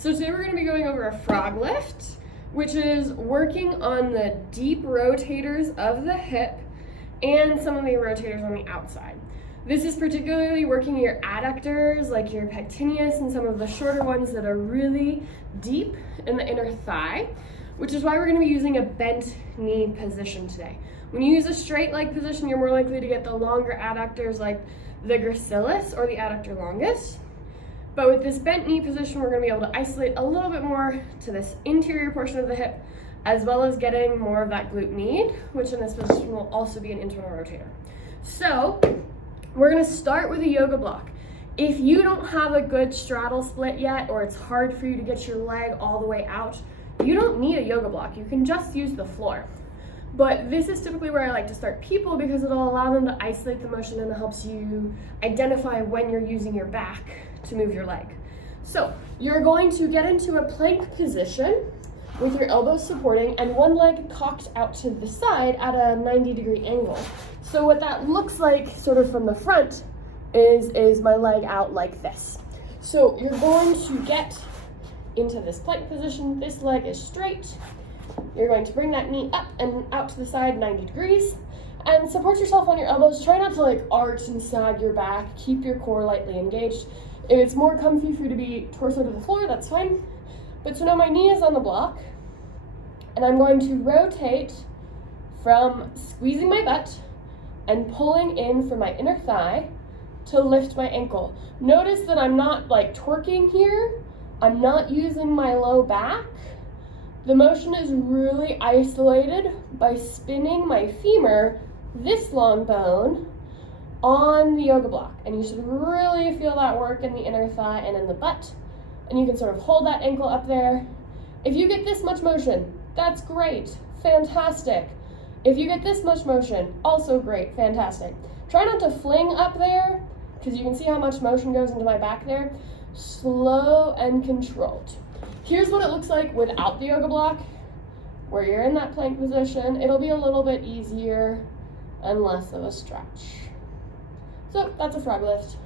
So today we're going to be going over a frog lift, which is working on the deep rotators of the hip and some of the rotators on the outside. This is particularly working your adductors, like your pectineus and some of the shorter ones that are really deep in the inner thigh, which is why we're going to be using a bent knee position today. When you use a straight leg position, you're more likely to get the longer adductors like the gracilis or the adductor longus. But with this bent knee position, we're going to be able to isolate a little bit more to this interior portion of the hip, as well as getting more of that glute med, which in this position will also be an internal rotator. So we're going to start with a yoga block. If you don't have a good straddle split yet, or it's hard for you to get your leg all the way out, you don't need a yoga block. You can just use the floor. But this is typically where I like to start people because it'll allow them to isolate the motion and it helps you identify when you're using your back to move your leg. So you're going to get into a plank position with your elbows supporting and one leg cocked out to the side at a 90-degree angle. So what that looks like sort of from the front is my leg out like this. So you're going to get into this plank position. This leg is straight. You're going to bring that knee up and out to the side 90 degrees and support yourself on your elbows. Try not to like arch and sag your back. Keep your core lightly engaged. If it's more comfy for you to be torso to the floor, that's fine. But so now my knee is on the block and I'm going to rotate from squeezing my butt and pulling in from my inner thigh to lift my ankle. Notice that I'm not like twerking here. I'm not using my low back. The motion is really isolated by spinning my femur, this long bone, on the yoga block. And you should really feel that work in the inner thigh and in the butt. And you can sort of hold that ankle up there. If you get this much motion, that's great, fantastic. If you get this much motion, also great, fantastic. Try not to fling up there, because you can see how much motion goes into my back there. Slow and controlled. Here's what it looks like without the yoga block, where you're in that plank position. It'll be a little bit easier and less of a stretch. So that's a frog lift.